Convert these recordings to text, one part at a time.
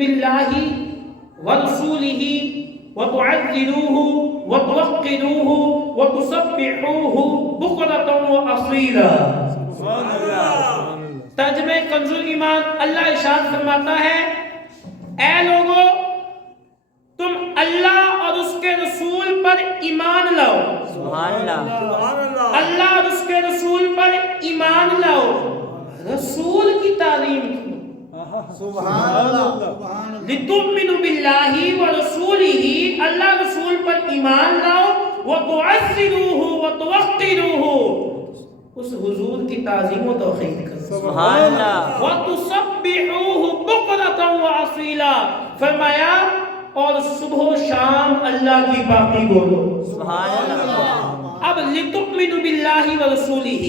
باللہ ورسولہ وتعذروہ وتوقروہ وتسبحوہ بکرۃ واصیلا۔ ترجمہ کنز الایمان، اللہ ارشاد فرماتا ہے اے لوگو تم اللہ اور اس کے رسول پر ایمان لاؤ۔ سبحان اللہ۔ اللہ اور اس کے رسول پر ایمان لاؤ، رسول کی تعظیم کرو۔ سبحان اللہ۔ لتؤمنوا باللہ ورسولہ، اللہ رسول پر ایمان لاؤ، وتعذروہ وتوقروہ، اس حضور کی تعظیم و توقیر کرو۔ سبحان اللہ۔ وتسبحوہ بکرۃ واصیلا، فرمایا اور صبح و شام اللہ کی پاکی بولو۔ سبحان اللہ۔ اب لتؤمنوا باللہ ورسولہ،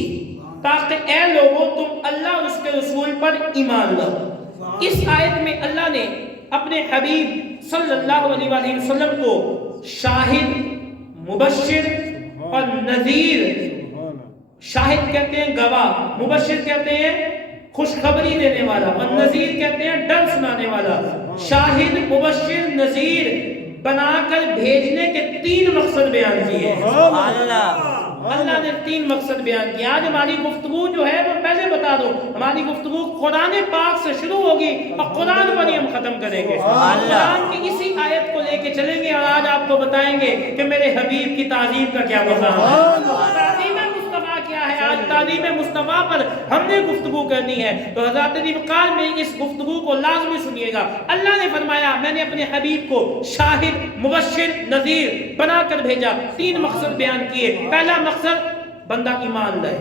تاکہ اے لوگوں تم اللہ اور اس کے رسول پر ایمان لاؤ۔ اس آیت میں اللہ نے اپنے حبیب صلی اللہ علیہ وآلہ وسلم کو شاہد، مبشر اور نذیر، شاہد کہتے ہیں گواہ، مبشر کہتے ہیں خوشخبری دینے والا، اور نذیر کہتے ہیں ڈر سنانے والا۔ شاہد، مبشر، نذیر بنا کر بھیجنے کے 3 مقصد بیان کیے ہیں۔ سبحان اللہ۔ اللہ نے 3 مقصد بیان کیا۔ آج ہماری گفتگو جو ہے وہ پہلے بتا دو، ہماری گفتگو قرآن پاک سے شروع ہوگی اور قرآن پر ہی ہم ختم کریں گے۔ قرآن کی اسی آیت کو لے کے چلیں گے اور آج آپ کو بتائیں گے کہ میرے حبیب کی تعظیم کا کیا مقام ہے، تعظیم مصطفیٰ کیا ہے۔ آج تعظیم مصطفیٰ پر ہم نے گفتگو کرنی ہے، تو حضرات وقار میں اس گفتگو کو لازمی سنیے گا۔ اللہ نے فرمایا میں نے اپنے حبیب کو شاہد، مبشر، نذیر بنا کر بھیجا۔ 3 مقصد بیان کیے۔ پہلا مقصد بندہ ایمان لائے،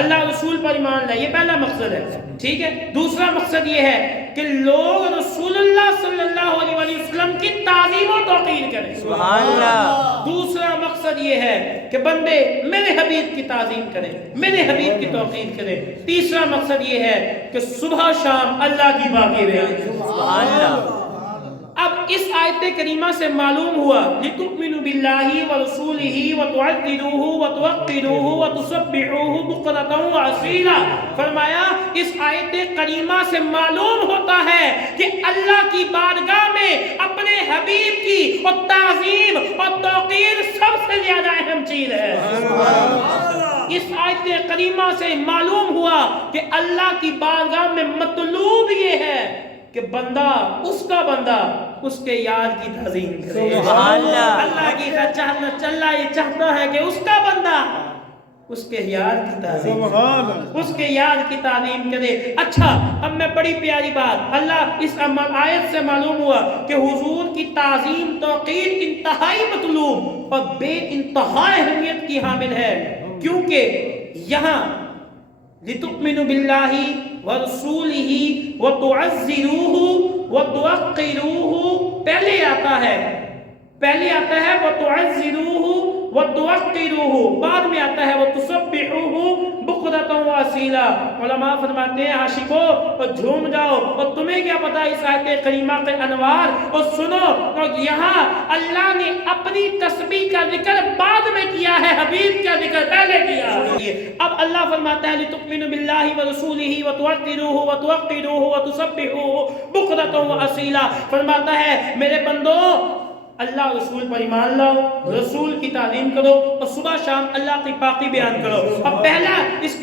اللہ رسول پر ایمان لائے، یہ پہلا مقصد ہے، ٹھیک ہے۔ دوسرا مقصد یہ ہے کہ لوگ رسول اللہ صلی اللہ علیہ وسلم کی تعظیم و توقیر کریں۔ سبحان اللہ۔ دوسرا مقصد یہ ہے کہ بندے میرے حبیب کی تعظیم کریں، میرے حبیب کی توقیر کریں۔ تیسرا مقصد یہ ہے کہ صبح شام اللہ کی باقی بیان کریں۔ سبحان اللہ۔ اب اس آیت کریمہ سے معلوم ہوا لتؤمنوا باللہ ورسولہ وتعذروہ وتوقروہ وتسبحوہ بکرۃ واصیلا، فرمایا اس آیت کریمہ سے معلوم ہوتا ہے کہ اللہ کی بارگاہ میں اپنے حبیب کی اور تعظیم اور توقیر سب سے زیادہ اہم چیز ہے۔ اس آیت کریمہ سے معلوم ہوا کہ اللہ کی بارگاہ میں مطلوب یہ ہے کہ بندہ اس کے یار کی تعظیم کرے۔ سبحان اللہ۔ اللہ کی چلنا یہ چاہتا ہے کہ اس کا بندہ اس کے یار کی تعظیم کرے، اس کے یار کی تعظیم کرے۔ اچھا اب میں بڑی پیاری بات، اللہ اس آیت سے معلوم ہوا کہ حضور کی تعظیم توقیر انتہائی مطلوب اور بے انتہا اہمیت کی حامل ہے، کیونکہ یہاں لتؤمنوا باللہ ورسولہ وتعذروہ وتوقروہ پہلے آتا ہے وتعذروہ وتوقروہ، بعد میں آتا ہے وتسبحوہ بکرۃ واصیلا۔ علماء فرماتے ہیں عاشقو اور جھوم جاؤ، اور تمہیں کیا پتا اس آیت کریمہ کے انوار، اور سنو اور یہاں اللہ نے اپنی تسبیح کا ذکر بعد میں کیا ہے، حبیب کا ذکر پہلے کیا ہے۔ اب اللہ فرماتا ہے لتؤمنوا باللہ ورسولہ وتعذروہ وتوقروہ وتسبحوہ بکرۃ واصیلا، فرماتا ہے میرے بندو اللہ رسول پر ایمان لاؤ، رسول کی تعظیم کرو اور صبح شام اللہ کی پاکی بیان کرو۔ اب پہلا اس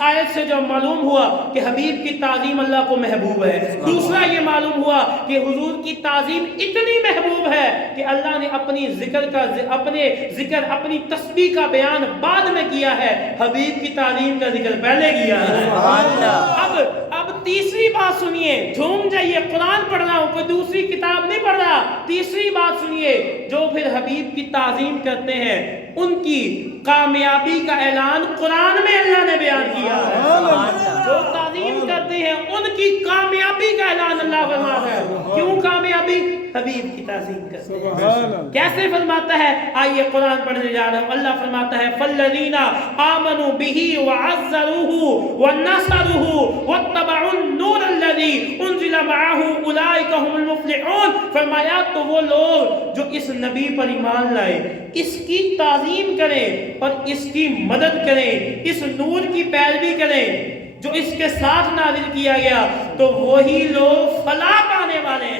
آیت سے جو معلوم ہوا کہ حبیب کی تعظیم اللہ کو محبوب ہے، دوسرا یہ معلوم ہوا کہ حضور کی تعظیم اتنی محبوب ہے کہ اللہ نے اپنی اپنی تسبیح کا بیان بعد میں کیا ہے، حبیب کی تعظیم کا ذکر پہلے کیا ہے۔ اب تیسری بات سنیے، جھوم جائیے، قرآن پڑھ رہا ہوں، کوئی دوسری کتاب نہیں پڑھ رہا۔ تیسری بات سنیے، جو پھر حبیب کی تعظیم کرتے ہیں ان کی کامیابی کا اعلان قرآن میں اللہ نے بیان کیا ہے۔ جو تعظیم کرتے ہیں ان کی کامیابی کا اعلان اللہ فرماتا ہے۔ کیوں کامیابی؟ حبیب کی تعظیم کرتے ہیں۔ کیسے فرماتا ہے؟ آئیے قرآن پڑھنے جا رہا ہوں۔ اللہ فرماتا ہے فَالَّذِينَ آمَنُوا بِهِ وَعَزَّرُوهُ وَنَصَرُوهُ وَاتَّبَعُوا النُّورَ الَّذِي أُنزِلَ مَعَهُ أُولَٰئِكَ هُمُ الْمُفْلِحُونَ، فرمایا تو وہ لوگ جو اس نبی پر ایمان لائے، اس کی تعظیم کریں اور اس کی مدد کریں، اس نور کی پیروی کریں جو اس کے ساتھ نازل کیا گیا، تو وہی لوگ فلاح پانے والے ہیں۔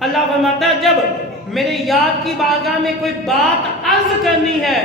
اللہ فرماتا ہے جب میرے یاد کی بارگاہ میں کوئی بات عرض کرنی ہے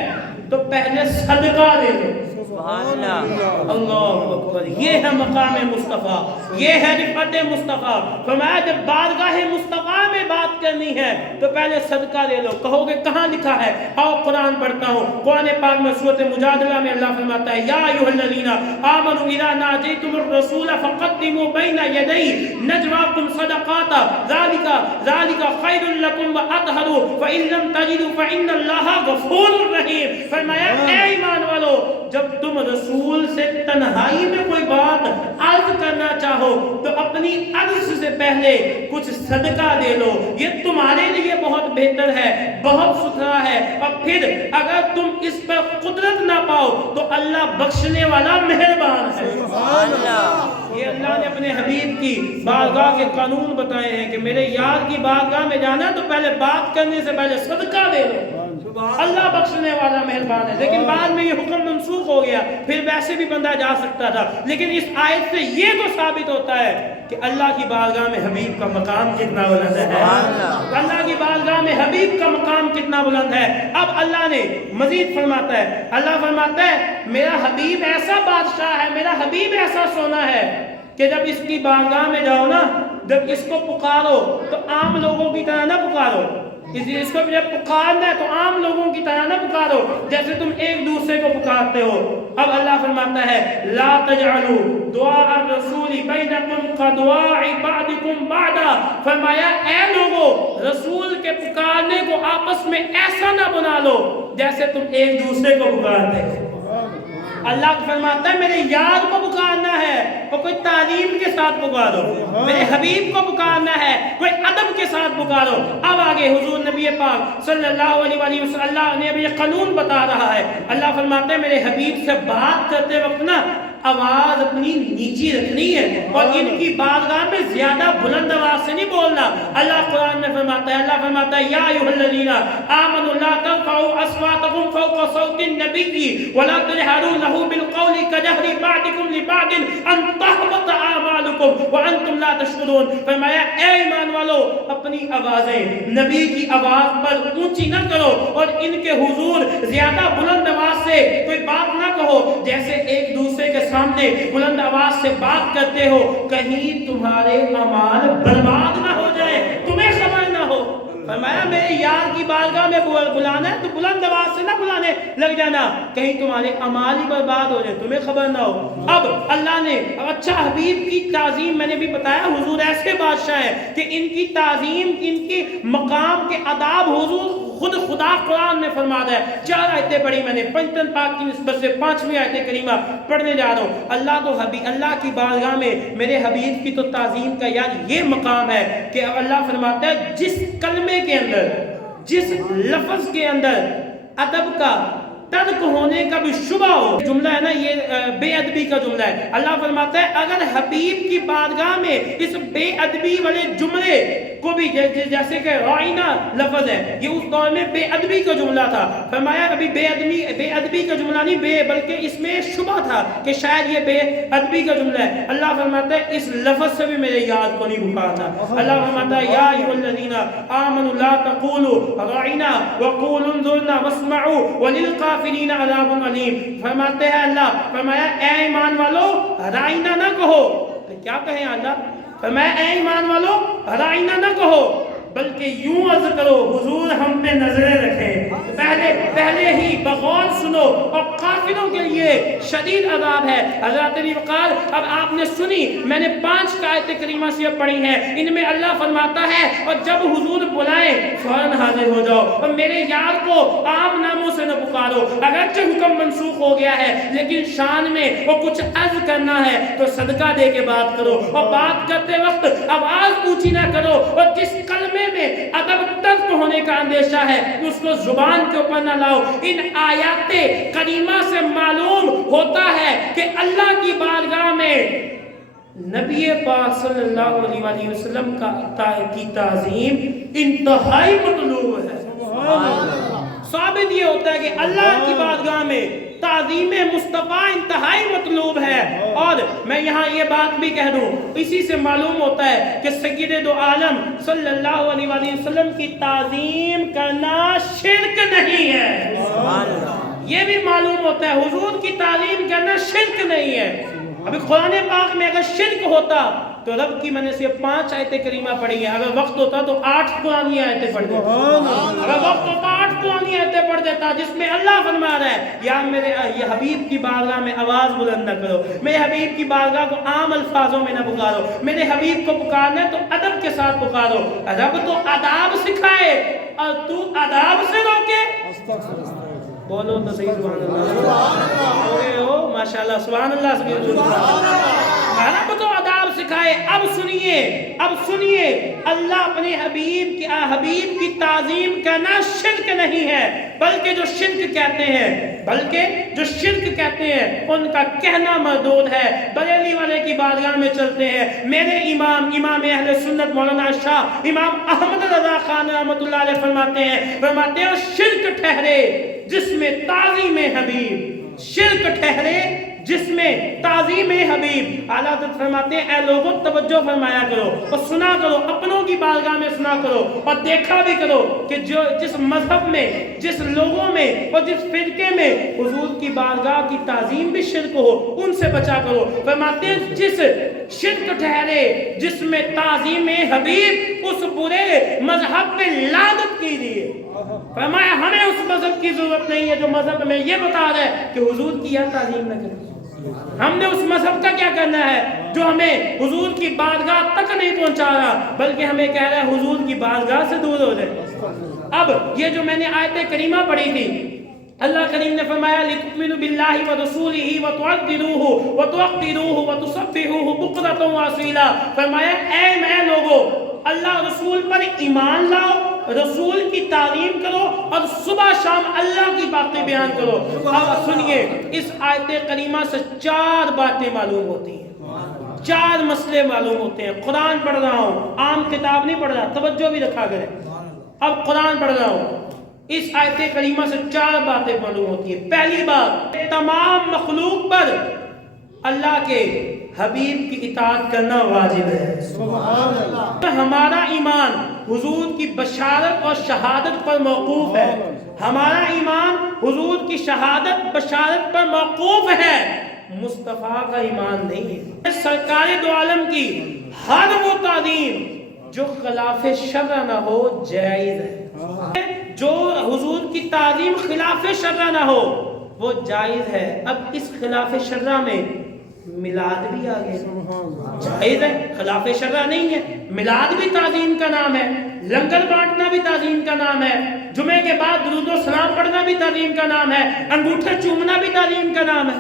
تو پہلے صدقہ دے دو. سبحان اللہ. اللہ اکبر. یہ ہے مقام مصطفیٰ, یہ ہے رفعت مصطفیٰ. فرمایا جب بارگاہ مصطفیٰ میں بات کرنی ہے تو پہلے صدقہ دے لو. کہو گے کہاں لکھا ہے؟ آؤ قرآن پڑھتا ہوں. قرآن پاک میں سورۃ مجادلہ میں اللہ فرماتا ہے یا ایھا الذین آمنوا اذا ناجیتم الرسول فقدموا بین یدی نجواکم صدقات ذالک خیر لکم واطہر فإن لم تجدوا فإن اللہ غفور رحیم. فرمایا اے ایمان والو جب تم رسول سے تنہائی میں کوئی بات عرض کرنا چاہو تو اپنی عرض سے پہلے کچھ صدقہ دے لو. یہ تمہارے لیے بہت بہتر ہے, بہت ستھرا ہے. اور پھر اگر تم اس پر قدرت نہ پاؤ تو اللہ بخشنے والا مہربان ہے. سبحان اللہ. یہ اللہ نے اپنے حبیب کی بارگاہ کے قانون بتائے ہیں کہ میرے یار کی بارگاہ میں جانا تو پہلے بات کرنے سے پہلے صدقہ دے لو. اللہ بخشنے والا مہربان ہے. لیکن بعد میں یہ حکم منسوخ ہو گیا, پھر ویسے بھی بندہ جا سکتا تھا. لیکن اس آیت سے یہ تو ثابت ہوتا ہے کہ اللہ کی بارگاہ میں حبیب کا مقام کتنا بلند ہے. اللہ کی بارگاہ میں حبیب کا مقام کتنا بلند ہے. اب اللہ نے مزید فرماتا ہے, اللہ فرماتا ہے میرا حبیب ایسا بادشاہ ہے, میرا حبیب ایسا سونا ہے کہ جب اس کی بارگاہ میں جاؤ نا, جب اس کو پکارو تو عام لوگوں کی طرح نہ پکارو. اس کو جب پکارنا ہے تو عام لوگوں کی طرح نہ پکارو جیسے تم ایک دوسرے کو پکارتے ہو. اب اللہ فرماتا ہے لا تجعلوا دعاء الرسول بینکم کدعاء بعضکم بعضا. فرمایا اے لوگو رسول کے پکارنے کو آپس میں ایسا نہ بنا لو جیسے تم ایک دوسرے کو پکارتے ہو. اللہ فرماتا ہے میرے یار کو پکارنا ہے اور کوئی تعلیم کے ساتھ پکارو, میرے حبیب کو پکارنا ہے کوئی ادب کے ساتھ پکارو. اب آگے حضور نبی پاک صلی اللہ علیہ وسلم اللہ نے یہ قانون بتا رہا ہے. اللہ فرماتا ہے میرے حبیب سے بات کرتے وقت نا آواز اپنی نیچی رکھنی ہے اور ان کی بارگاہ میں زیادہ بلند آواز سے نہیں بولنا. اللہ قرآن میں فرماتا ہے, اللہ فرماتا ہے یا ایھا الذین آمنوا لا ترفعوا اصواتکم فوق صوت النبی ولا تجہروا لہ بالقول کجہر بعضکم لبعض ان تحبط اعمالکم وانتم لا تشعرون. فرمایا اے ایمان والو اپنی آوازیں نبی کی آواز پر اونچی نہ کرو اور ان کے حضور زیادہ بلند آواز سے کوئی بات نہ کہو جیسے ایک دوسرے کے سامنے بلند آواز سے بات کرتے ہو, کہیں تمہارے اعمال برباد نہ ہو جائے, تمہیں خبر نہ ہو. فرمایا میرے یار کی بارگاہ میں بلانا ہے تو بلند آواز سے نہ بلانے لگ جانا, کہیں تمہارے اعمال ہی برباد ہو جائے, تمہیں خبر نہ ہو. اب اللہ نے اچھا حبیب کی تعظیم میں نے بھی بتایا, حضور ایسے بادشاہ ہیں کہ ان کی تعظیم ان کی مقام کے آداب حضور خود خدا قرآن میں فرما ہے. 4 آیتیں پڑھی میں نے, پنجتن پاک کی نسبت سے 5ویں آیت کریمہ پڑھنے جا رہا ہوں. اللہ تو اللہ کی بارگاہ میں میرے حبیب کی تو تعظیم کا یعنی یہ مقام ہے کہ اللہ فرماتا ہے جس کلمے کے اندر, جس لفظ کے اندر ادب کا ترک ہونے کا بھی شبہ ہو, جملہ ہے نا یہ بے ادبی کا جملہ ہے. اللہ فرماتا ہے اگر حبیب کی بارگاہ میں اس بے ادبی والے جملے کو بھی جیسے کہ رائنا لفظ ہے, یہ اس دور میں بے ادبی کا جملہ تھا. فرمایا ابھی بے ادبی کا جملہ نہیں بلکہ اس میں شبہ تھا کہ شاید یہ بے ادبی کا جملہ ہے. اللہ فرماتا ہے اس لفظ سے بھی میرے یاد کو نہیں پکارنا. اللہ فرماتا ہے یا ایھا الذین آمنوا لا تقولوا رائنا وقولوا انظرنا واسمعوا وللکافرین عذاب علیم. فرماتے ہیں اللہ, فرمایا اے ایمان والو رائنا نہ کہو. کیا کہیں اللہ؟ فرمایا اے ایمان والو رائنا نہ کہو بلکہ یوں عرض کرو حضور ہم پہ نظریں رکھیں. پہلے ہی بغور سنو اور کافروں کے لیے شدید عذاب ہے. حضرت علی وقال اب آپ نے سنی, میں نے 5 آیت کریمہ سے پڑھی ہیں, ان میں اللہ فرماتا ہے اور جب حضور بلائیں فوراً حاضر ہو جاؤ اور میرے یار کو عام ناموں سے نہ پکارو. اگرچہ حکم منسوخ ہو گیا ہے لیکن شان میں وہ کچھ عرض کرنا ہے تو صدقہ دے کے بات کرو اور بات کرتے وقت آواز اونچی نہ کرو اور جس کلمے میں ادب ترک ہونے کا اندیشہ ہے اس کو زبان کے اوپر نہ لاؤ. ان آیات کریمہ سے معلوم ہوتا ہے کہ اللہ کی بارگاہ میں نبی پاک صلی اللہ علیہ وسلم کی تعظیم انتہائی مطلوب ہے. ثابت یہ ہوتا ہے کہ اللہ کی بارگاہ میں تعظیم مصطفیٰ انتہائی مطلوب ہے۔ اور میں یہاں یہ بات بھی کہہ دوں، اسی سے معلوم ہوتا ہے کہ سید دو عالم صلی اللہ علیہ وآلہ وسلم کی تعظیم کرنا شرک نہیں ہے۔ یہ بھی معلوم ہوتا ہے حضور کی تعظیم کرنا شرک نہیں ہے۔ ابھی قرآن پاک میں اگر شرک ہوتا تو رب کی میں نے صرف 5 آیتیں کریمہ پڑھی ہیں، اگر وقت ہوتا تو 8 قرآنی آیتیں پڑھ دیتا، اگر وقت ہوتا 8 قرآنی آیتیں پڑھ دیتا، جس میں اللہ فرما رہا ہے یا میرے یہ حبیب کی بارگاہ میں آواز بلند نہ کرو، میرے حبیب کی بارگاہ کو عام الفاظوں میں نہ پکارو، میرے حبیب کو پکارنا ہے تو ادب کے ساتھ پکارو۔ رب تو آداب سکھائے اور تو آداب سے روکے۔ بولو تو صحیح سبحان اللہ، ماشاءاللہ سبحان اللہ، رب تو آداب سکھائے۔ اب سنیے اللہ اپنے حبیب کی تعظیم کرنا شرک نہیں ہے، بلکہ جو شرک کہتے ہیں ان کا کہنا مردود ہے۔ بریلی والے کی بارگاہ میں چلتے ہیں، میرے امام اہل سنت مولانا شاہ امام احمد رضا خان رحمۃ اللہ علیہ فرماتے ہیں شرک ٹھہرے جس میں تعظیم حبیب، شرک ٹھہرے جس میں تعظیم حبیب۔ اعلیٰ حضرت فرماتے ہیں اے لوگوں توجہ فرمایا کرو اور سنا کرو، اپنوں کی بارگاہ میں سنا کرو اور دیکھا بھی کرو کہ جس مذہب میں، جس لوگوں میں اور جس فرقے میں حضور کی بارگاہ کی تعظیم بھی شرک ہو ان سے بچا کرو۔ فرماتے ہیں جس شرک ٹھہرے جس میں تعظیم حبیب، اس برے مذہب پہ لعنت کیجیے۔ فرمایا ہمیں اس مذہب کی ضرورت نہیں ہے جو مذہب میں یہ بتا رہا ہے کہ حضور کی یا تعظیم نہ کریں۔ ہم نے اس مذہب کا کیا کرنا ہے جو ہمیں حضور کی بارگاہ تک نہیں پہنچا رہا، بلکہ ہمیں کہہ رہا ہے حضور کی بارگاہ سے دور ہو جائے۔ اب یہ جو میں نے آیت کریمہ پڑھی تھی، اللہ کریم نے فرمایا لِتُؤْمِنُوا بِاللَّهِ وَرَسُولِهِ وَتُعَذِّرُوهُ وَتُوَقِّرُوهُ وَتُسَبِّحُوهُ بُكْرَةً وَأَصِيلًا۔ فرمایا اے لوگو اللہ رسول پر ایمان لاؤ، رسول کی تعظیم کرو اور صبح شام اللہ کی باتیں بیان کرو۔ اب سنیے اس آیت کریمہ سے 4 باتیں معلوم ہوتی ہیں، 4 مسئلے معلوم ہوتے ہیں۔ قرآن پڑھ رہا ہوں، عام کتاب نہیں پڑھ رہا، توجہ بھی رکھا کریں۔ اب قرآن پڑھ رہا ہوں، اس آیت کریمہ سے 4 باتیں معلوم ہوتی ہیں۔ پہلی بات، تمام مخلوق پر اللہ کے حبیب کی اطاعت کرنا واجب ہے۔ سبحان اللہ۔ ہمارا ایمان حضور کی بشارت اور شہادت پر موقوف ہے، ہمارا ایمان حضور کی شہادت بشارت پر موقوف ہے، مصطفیٰ کا ایمان نہیں ہے۔ سرکار دو عالم کی ہر وہ تعظیم جو خلاف شرع نہ ہو جائز ہے، جو حضور کی تعظیم خلاف شرع نہ ہو وہ جائز ہے۔ اب اس خلاف شرع میں میلاد بھی آگے جائز ہے، خلاف شرع نہیں ہے۔ میلاد بھی تعظیم کا نام ہے، لنگر بانٹنا بھی تعظیم کا نام ہے، جمعے کے بعد درود و سلام پڑھنا بھی تعظیم کا نام ہے، انگوٹھے چومنا بھی تعظیم کا نام ہے۔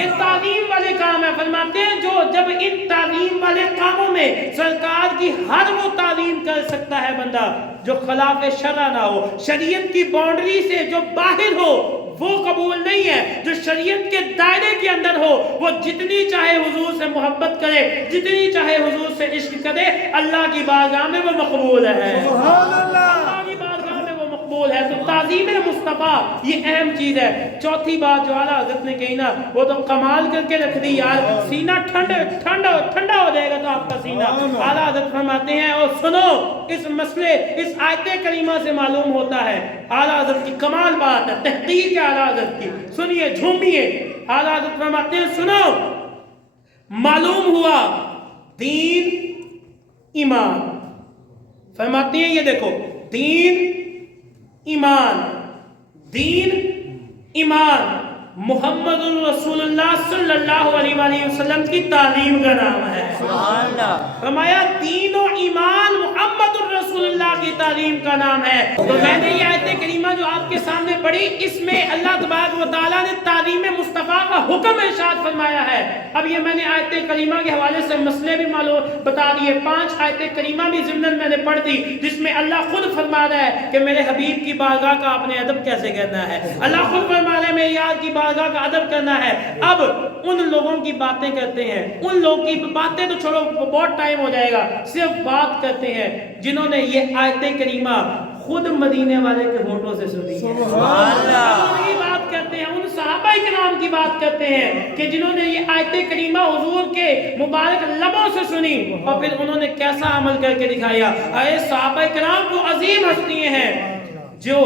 یہ تعظیم والے کام ہے۔ فرماتے ہیں جو جب ان تعظیم والے کاموں میں سرکار کی ہر وہ تعظیم کر سکتا ہے بندہ جو خلاف شرع نہ ہو، شریعت کی باؤنڈری سے جو باہر ہو وہ قبول نہیں ہے، جو شریعت کے دائرے کے اندر ہو وہ جتنی چاہے حضور سے محبت کرے، جتنی چاہے حضور سے عشق کرے، اللہ کی بارگاہ میں وہ مقبول ہے۔ اللہ کی بارگاہ میں وہ مقبول ہے۔ تو تعظیم مصطفیٰ یہ اہم چیز ہے۔ چوتھی بات جو اعلیٰ حضرت نے کہی نا وہ تو کمال کر کے رکھ دی یار، سینہ ٹھنڈا ہو جائے گا تو آپ کا سینہ۔ اعلیٰ حضرت فرماتے ہیں اور سنو اس مسئلے اس آیت کریمہ سے معلوم ہوتا ہے اعلیٰ حضرت کی کمال بات ہے، تحقیق ہے اعلیٰ حضرت کی، سنیے جھومیے۔ اعلیٰ حضرت فرماتے ہیں سنو، معلوم ہوا دین ایمان، فرماتے ہیں یہ دیکھو دین ایمان محمد رسول اللہ صلی اللہ علیہ وآلہ وسلم کی تعلیم کا نام ہے۔ فرمایا دین و ایمان محمد رسول اللہ کی تعلیم کا نام ہے۔ تو میں نے یہ آیت کریمہ جو آپ کے سامنے پڑھی اس میں اللہ تبارک و تعالیٰ نے تعلیم مصطفیٰ کا حکم ارشاد فرمایا ہے۔ اب یہ میں نے آیت کریمہ کے حوالے سے مسئلے بھی معلوم بتا دیے، 5 آیت کریمہ بھی ضمن میں نے پڑھ دی جس میں اللہ خود فرما رہا ہے کہ میرے حبیب کی بارگاہ کا آپ نے ادب کیسے کرنا ہے، اللہ خود فرما رہا ہے میرے یار کی بارگاہ کا ادب کرنا ہے۔ اب ان لوگوں کی باتیں کرتے ہیں، ان لوگوں کی باتیں تو چھوڑو بہت ٹائم ہو جائے گا، صرف بات کرتے ہیں جنہوں نے یہ آیت کریمہ خود مدینے والے کے ہونٹوں سے سنی ہے۔ سبحان اللہ۔ کرتے ہیں, ان صحابہ کرام کی بات کرتے ہیں کہ جنہوں نے یہ آیت کریمہ حضور کے مبارک لبوں سے سنی اور پھر انہوں نے کیسا عمل کر کے دکھایا. اے صحابہ کرام وہ عظیم ہستیاں ہیں جو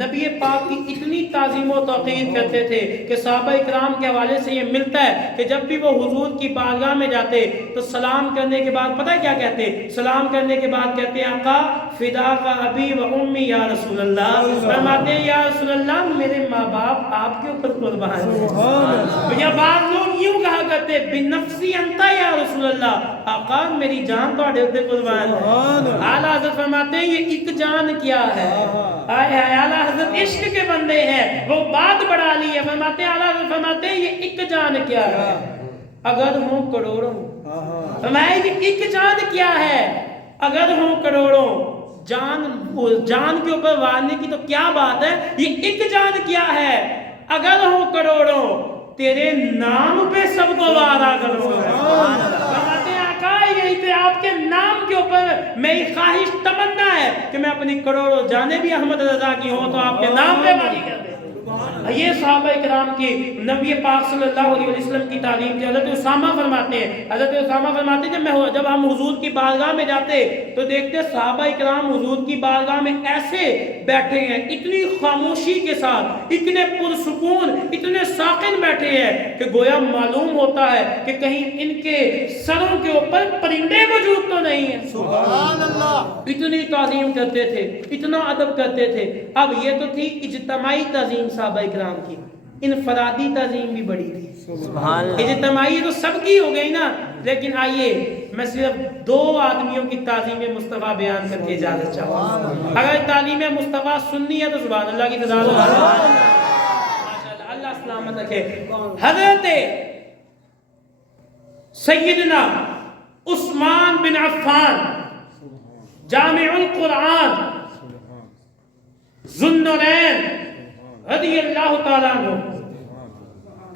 نبی پاک کی اتنی تعظیم و توقیر کرتے تھے کہ صحابہ کرام کے حوالے سے یہ ملتا ہے کہ جب بھی وہ حضور کی بارگاہ میں جاتے تو سلام کرنے کے بعد پتہ ہے کیا کہتے؟ سلام کرنے کے بعد کہتے ہیں آقا فدا کا ابی و امی یا رسول اللہ, فرماتے ہیں یا رسول اللہ میرے ماں باپ آپ کے اوپر قربان ہیں. یا بعض لوگ یوں کہا کرتے بنفسی انتا یا رسول اللہ, آقا میری جان تو اوپر قربان ہے. اعلیٰ حضرت فرماتے ہیں یہ ایک جان کیا ہے, اعلیٰ حضرت عشق کے بندے ہیں, وہ بات بڑھا لی ہے. فرماتے ہیں اعلیٰ حضرت فرماتے ہیں یہ ایک جان کیا ہے اگر ہوں کروڑوں. فرمایا یہ ایک جان کیا ہے اگر ہوں کروڑوں. جان کے اوپر وارنے کی تو کیا بات ہے, یہ ایک جان کیا ہے اگر ہوں کروڑوں, تیرے نام پہ سب کو وعدہ کروں. فرماتے ہیں آقا یہی پہ آپ کے نام کے اوپر میری خواہش تمنا ہے کہ میں اپنی کروڑوں جانیں بھی احمد رضا کی ہوں تو آپ کے نام پہ وعدہ کر دیں. یہ صحابہ کرام کی نبی پاک صلی اللہ علیہ وسلم کی تعلیم تھی. حضرت اسامہ فرماتے ہیں, حضرت اسامہ فرماتے ہیں جب ہم حضور کی بارگاہ میں جاتے تو دیکھتے صحابہ کرام حضور کی بارگاہ میں ایسے بیٹھے ہیں اتنی خاموشی کے ساتھ, اتنے پرسکون, اتنے ساکن بیٹھے ہیں کہ گویا معلوم ہوتا ہے کہ کہیں ان کے سروں کے اوپر پرندے موجود تو نہیں ہیں. سبحان اللہ. اتنی تعظیم کرتے تھے, اتنا ادب کرتے تھے. اب یہ تو تھی اجتماعی تعظیم صحابہ کرام کی, انفرادی تعظیم بھی بڑی تھی. اجتماعی تو سب کی ہو گئی نا, لیکن آئیے میں صرف 2 آدمیوں کی تعظیم مصطفیٰ بیان کر کے اجازت چاہوں. اگر تعلیم مصطفیٰ سننی ہے تو سبحان اللہ کی فضا ماشاءاللہ, اللہ سلامت رکھے. حضرت سیدنا عثمان بن عفان جامع القرآن ذو النورین رضی اللہ تعالیٰ عنہ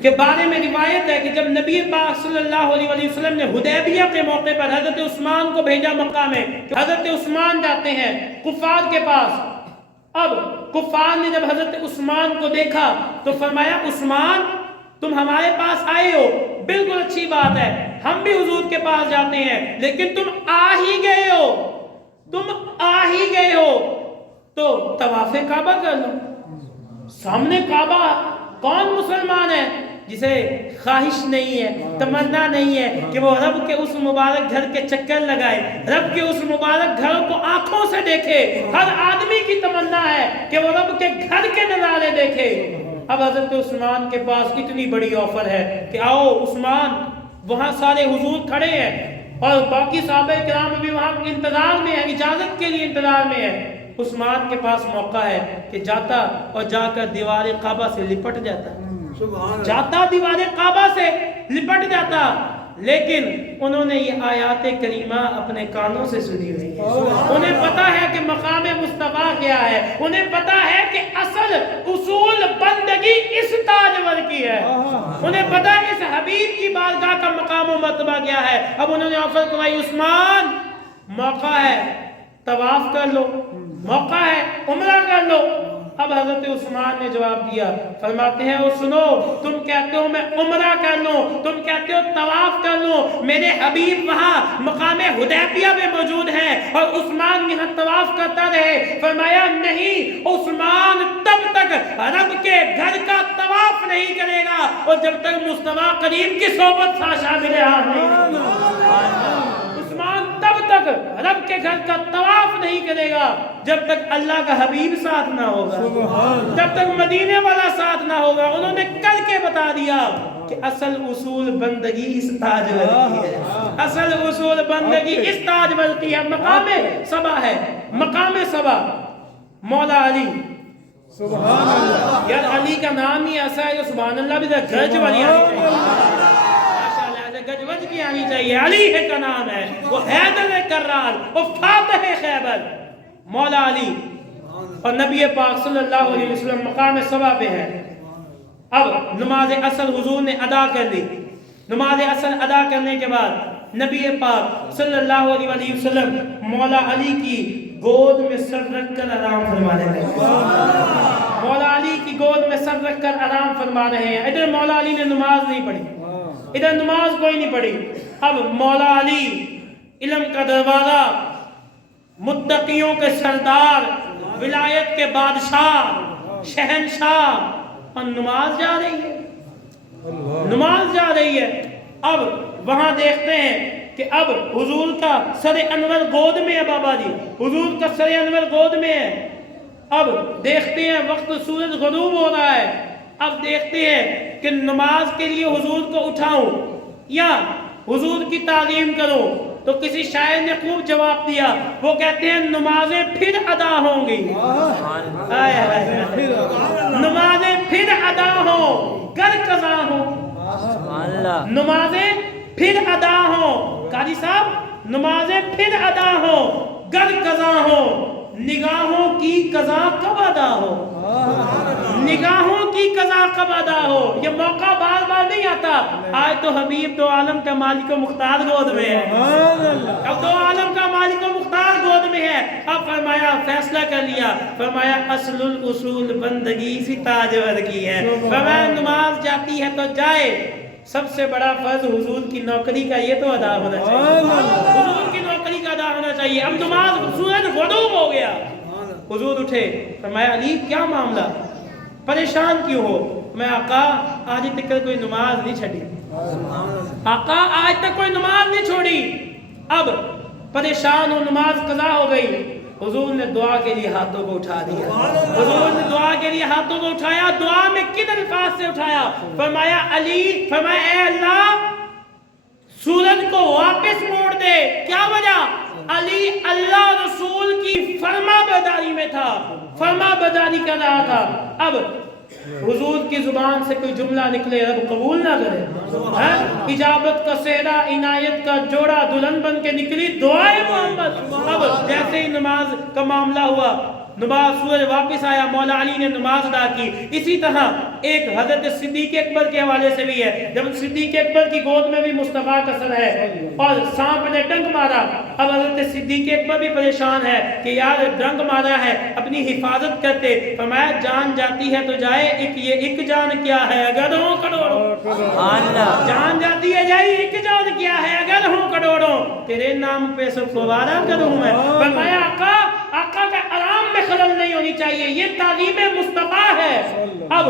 کے بارے میں روایت ہے کہ جب نبی پاک صلی اللہ علیہ وسلم نے حدیبیہ کے موقع پر حضرت عثمان کو بھیجا مکہ میں, حضرت عثمان جاتے ہیں کفار کے پاس. اب کفار نے جب حضرت عثمان کو دیکھا تو فرمایا عثمان تم ہمارے پاس آئے ہو, بالکل اچھی بات ہے, ہم بھی حضور کے پاس جاتے ہیں, لیکن تم آ ہی گئے ہو تو طواف کعبہ کر لو. سامنے کعبہ, کون مسلمان ہے جسے خواہش نہیں ہے, تمنا نہیں ہے کہ وہ رب کے اس مبارک گھر کے چکر لگائے, رب کے اس مبارک گھر کو آنکھوں سے دیکھے. ہر آدمی کی تمنا ہے کہ وہ رب کے گھر کے نظارے دیکھے. اب حضرت عثمان کے پاس اتنی بڑی آفر ہے کہ آؤ عثمان, وہاں سارے حضور کھڑے ہیں اور باقی صحابہ کرام بھی وہاں انتظار میں ہیں, اجازت کے لیے انتظار میں ہیں. عثمان کے پاس موقع ہے کہ جاتا اور جا کر دیوار کعبہ سے لپٹ جاتا, جاتا دیوار کعبہ سے لپٹ جاتا, لیکن انہوں نے یہ آیات کریمہ اپنے کانوں سے سنی ہوئی ہے. انہیں پتا ہے کہ مقام مصطفیٰ کیا ہے, انہیں پتا ہے کہ اصل اصول بندگی اس تاجور کی ہے, انہیں پتا ہے اس حبیب کی بارگاہ کا مقام و مرتبہ کیا ہے. اب انہوں نے آفر کرائی عثمان موقع ہے طواف کر لو, موقع ہے عمرہ کر لو. اب حضرت عثمان نے جواب دیا, فرماتے ہیں وہ سنو, تم کہتے ہو میں عمرہ کر لوں, تم کہتے ہو طواف کر لوں, میرے حبیب وہاں مقام حدیبیہ میں موجود ہیں اور عثمان یہاں طواف کرتا رہے. فرمایا نہیں, عثمان تب تک رب کے گھر کا طواف نہیں کرے گا اور جب تک مصطفیٰ کریم کی صحبت شامل ہے. عثمان تب تک رب کے گھر کا طواف نہیں کرے گا جب تک اللہ کا حبیب ساتھ نہ ہوگا, جب تک مدینے والا ساتھ نہ ہوگا. انہوں نے کر کے بتا دیا کہ اصل اصول بندگی اس تاجور کی ہے, اصل اصول بندگی اس تاجور کی ہے. مقام صبا ہے, مقام صبا مولا علی. سبحان اللہ. یار علی کا نام ہی ایسا ہے کہ سبحان اللہ بھی گرج والی گجوج بھی آنی چاہیے. علی ہے کا نام ہے, وہ حیدر کرار, وہ فاتح خیبر, مولا علی. اور نبی پاک صلی اللہ علیہ وسلم مقام صبا پہ ہے. اب نماز اصل حضور نے ادا کر لی. نماز اصل ادا کرنے کے بعد نبی پاک صلی اللہ علیہ وسلم مولا علی کی گود میں سر رکھ کر آرام فرمانے لگے. مولا علی کی گود میں سر رکھ کر آرام فرما رہے ہیں. ادھر مولا علی نے نماز نہیں پڑھی, ادھر نماز کوئی نہیں پڑھی. اب مولا علی علم کا دروازہ, متقیوں کے سردار, ولایت کے بادشاہ, شہنشاہ, اور نماز جا رہی ہے, نماز جا رہی ہے. اب وہاں دیکھتے ہیں کہ اب حضور کا سر انور گود میں ہے. بابا جی حضور کا سر انور گود میں ہے. اب دیکھتے ہیں وقت سورج غروب ہو رہا ہے. اب دیکھتے ہیں کہ نماز کے لیے حضور کو اٹھاؤں یا حضور کی تعظیم کروں. تو کسی شاعر نے خوب جواب دیا, وہ کہتے ہیں نمازیں پھر ادا ہوں گی, نمازیں پھر ادا ہوں گر قضا ہوں, نمازیں پھر ادا ہوں. قاضی صاحب نمازیں پھر ادا ہوں گر قضا ہوں, نگاہوں کی قضا کب ادا ہو, نگاہوں کی قضا کب ادا ہو. یہ موقع بار بار نہیں آتا. آج تو حبیب دو عالم کا مالک و مختار گود میں ہے, اب دو عالم کا مالک و مختار گود میں ہے. اب فرمایا فیصلہ کر لیا, فرمایا اصل الاصول بندگی سی تاجور کی ہے. فرمایا نماز جاتی ہے تو جائے, سب سے بڑا فرض حضور کی نوکری کا یہ تو ادا ہونا چاہیے, حضور کی نوکری کا ادا ہونا چاہیے. اب نماز سورج غروب ہو گیا, حضور اٹھے. فرمایا علی کیا معاملہ, پریشان کیوں ہو؟ میں آقا آج تک کوئی نماز نہیں چھڑی, آقا آج تک کوئی نماز نہیں چھوڑی. اب پریشان ہو, نماز قضا ہو گئی. حضور نے دعا کے لیے ہاتھوں کو اٹھا دیا, حضور نے دعا کے لیے ہاتھوں کو اٹھایا. دعا میں کن الفاظ سے اٹھایا؟ فرمایا علی, فرمایا اے اللہ سورج کو واپس موڑ دے. کیا وجہ؟ علی اللہ رسول کی فرما برداری میں تھا, فرما برداری کر رہا تھا. اب حضور کی زبان سے کوئی جملہ نکلے رب قبول نہ کرے. اجابت کا صحرا, عنایت کا جوڑا, دلہن بن کے نکلی دعائے محمد. اب جیسے ہی نماز کا معاملہ ہوا, نماز سورج واپس آیا, مولا علی نے نماز ادا کی. اسی طرح ایک حضرت صدیق اکبر کے حوالے سے بھی ہے. جب صدیق اکبر کی گود میں بھی مصطفیٰ کا سر ہے اور سانپ نے ڈنک مارا. اب حضرت صدیق اکبر بھی پریشان ہے کہ یار ڈنک مارا ہے, اپنی حفاظت کرتے. فرمایا جان جاتی ہے تو جائے, ایک جان کیا ہے اگر ہوں کروڑوں, جان جاتی ہے جائے, ایک جان کیا ہے اگر ہوں کروڑوں, تیرے نام پہ سب فوارہ کروں میں. فرمایا آقا کا آرام میں خلل نہیں ہونی چاہیے, یہ تعلیم مصطفیٰ ہے. اب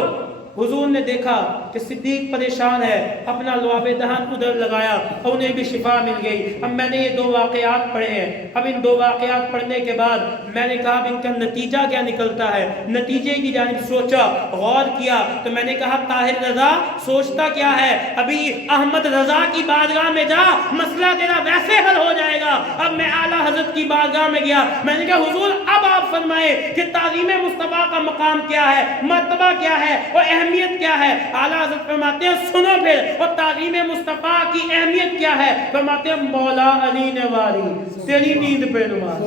حضور نے دیکھا کہ صدیق پریشان ہے, اپنا لعاب دہن ادھر لگایا اور انہیں بھی شفا مل گئی. اب میں نے یہ دو واقعات پڑھے ہیں. اب ان دو واقعات پڑھنے کے بعد میں نے کہا ان کا نتیجہ کیا نکلتا ہے. نتیجے کی جانب سوچا, غور کیا, تو میں نے کہا طاہر رضا سوچتا کیا ہے, ابھی احمد رضا کی بارگاہ میں جا, مسئلہ تیرا ویسے حل ہو جائے گا. اب میں اعلیٰ حضرت کی بارگاہ میں گیا, میں نے کہا حضور اب آپ فرمائے کہ تعظیم مصطفیٰ کا مقام کیا ہے, مرتبہ کیا ہے اور اہمیت کیا ہے. اعلیٰ حضرت فرماتے ہیں سنو پھر, اور تعظیم مصطفیٰ کی اہمیت کیا ہے. فرماتے ہیں مولا علی نے واری تیری نیند پہ نماز,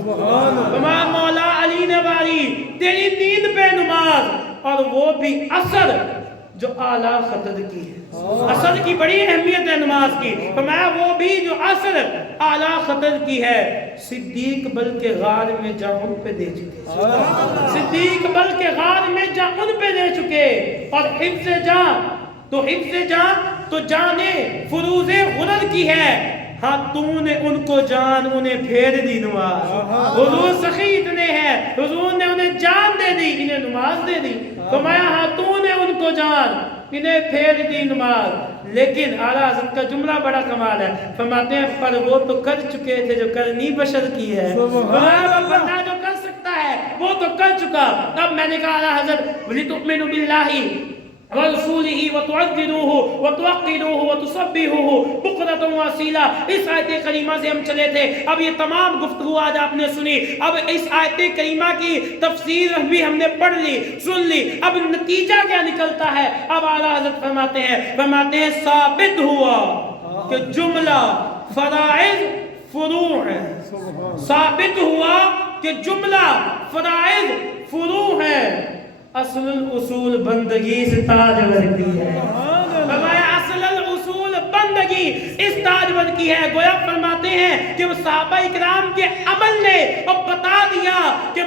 فرمایا مولا علی نے واری تیری نیند پہ نماز, اور وہ بھی عصر جو اعلیٰ خطر کی ہے. عصر کی بڑی اہمیت ہے نماز کی. فرمایا وہ بھی جو عصر اعلیٰ خطر کی ہے. صدیق بلکہ غار میں جا ان پہ دے چکے, صدیق بلکہ غار میں جا ان پہ دے چکے. اور حفظ جان تو جانے فروز غرر کی ہے, ہاں تو نے ان کو جان انہیں پھیر دی نماز. حضور سخی اتنے ہیں, حضور نے انہیں جان دے دی, انہیں نماز دے دی. فرمایا ہاں تو نے ان کو جان انہیں پھیر دی نماز. لیکن اعلیٰ حضرت کا جملہ بڑا کمال ہے. فرماتے ہیں پر وہ تو کر چکے تھے جو کرنی بشر کی ہے. بندہ جو کر سکتا ہے وہ تو کر چکا. اب میں نے کہا اعلیٰ حضرت وَلِتُؤْمِنُوا بِاللَّهِ وَرَسُولِهِ وَتُعَذِّرُوهُ وَتُوَقِّرُوهُ وَتُسَبِّحُوهُ بُكْرَةً وَأَصِيلًا. اس آیت کریمہ سے ہم چلے تھے. اب یہ تمام گفتگو آج آپ نے سنی. اب اس آیت کریمہ کی تفسیر بھی ہم نے پڑھ لی, سن لی. اب نتیجہ کیا نکلتا ہے؟ اب اعلیٰ حضرت فرماتے ہیں ثابت ہوا کہ جملہ فرائض فروع ہے. ثابت ہوا کہ جملہ فرائض فروع ہے. اصل الاصول بندگی سے تاجور کی ہے. فرمایا اصل الاصول بندگی اس تاجور کی ہے. گویا فرماتے ہیں کہ وہ صحابہ اکرام کے عمل نے اب بتا دیا کہ